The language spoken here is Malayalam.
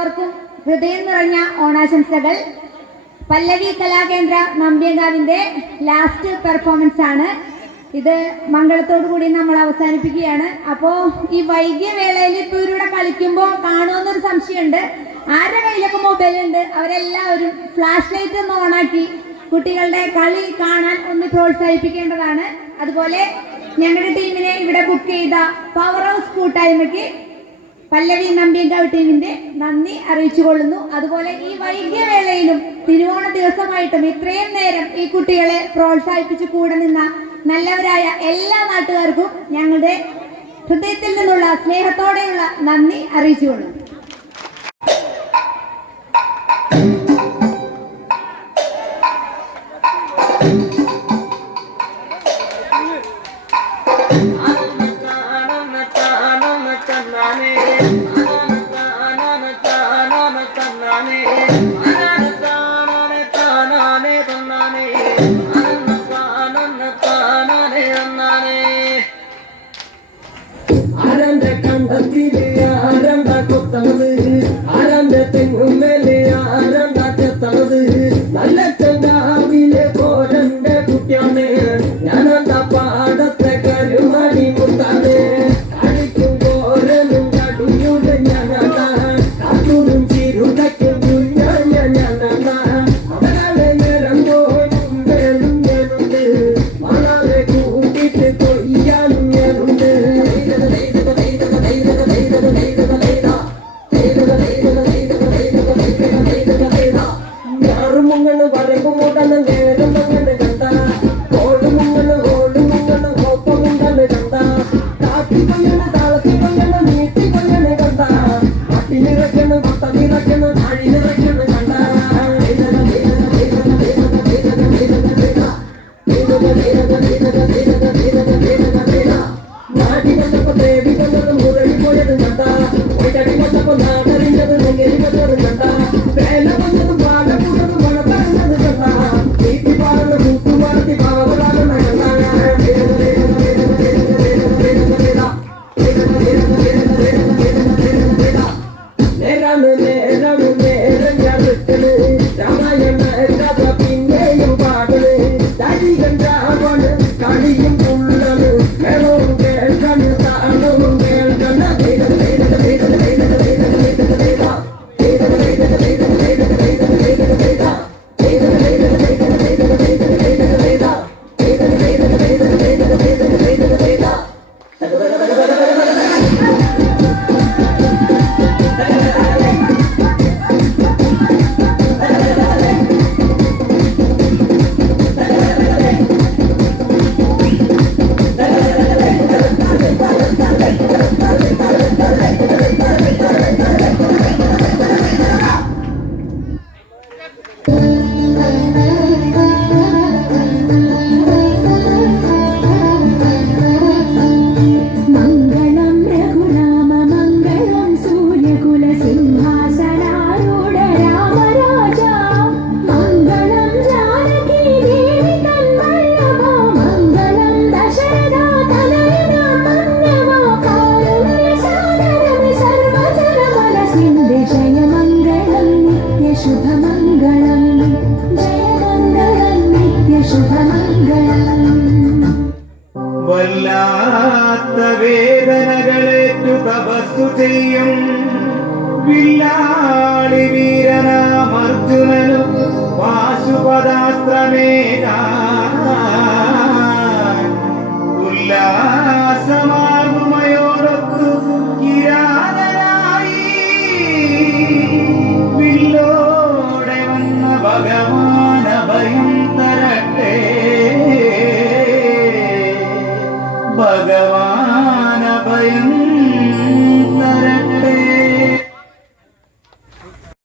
എല്ലാവർക്കും ഹൃദയം നിറഞ്ഞ ഓണാശംസകൾ. പല്ലവി കലാകേന്ദ്ര നമ്പ്യങ്കാവിന്റെ ലാസ്റ്റ് പെർഫോമൻസ് ആണ് ഇത്. മംഗളത്തോടു കൂടി നമ്മൾ അവസാനിപ്പിക്കുകയാണ്. അപ്പോൾ ഈ വൈകിയ വേളയിൽ ഇപ്പൊ ഇവരുടെ കളിക്കുമ്പോൾ കാണുമെന്നൊരു സംശയമുണ്ട്. ആരുടെ കയ്യിലൊക്കെ മൊബൈൽ ഉണ്ട് അവരെല്ലാവരും ഫ്ലാഷ് ലൈറ്റ് ഒന്ന് ഓണാക്കി കുട്ടികളുടെ കളി കാണാൻ ഒന്ന് പ്രോത്സാഹിപ്പിക്കേണ്ടതാണ്. അതുപോലെ ഞങ്ങളുടെ ടീമിനെ ഇവിടെ ബുക്ക് ചെയ്ത പവർ ഹൗസ് കൂട്ടായ്മയ്ക്ക് പല്ലവി നമ്പ്യങ്കാവ് ടീമിന്റെ നന്ദി അറിയിച്ചുകൊള്ളുന്നു. അതുപോലെ ഈ വൈകിയ വേളയിലും തിരുവോണ ദിവസമായിട്ടും ഇത്രയും നേരം ഈ കുട്ടികളെ പ്രോത്സാഹിപ്പിച്ച് കൂടെ നിന്ന നല്ലവരായ എല്ലാ നാട്ടുകാർക്കും ഞങ്ങളുടെ ഹൃദയത്തിൽ നിന്നുള്ള സ്നേഹത്തോടെയുള്ള നന്ദി അറിയിച്ചുകൊള്ളുന്നു. വല്ലാത്ത വേദനകളേറ്റു തപസ്സു ചെയ്യും വില്ലാളി വീരനാം അർജുനനു പാശുപതാസ്ത്രമേകാൻ ഉല്ലാസമാ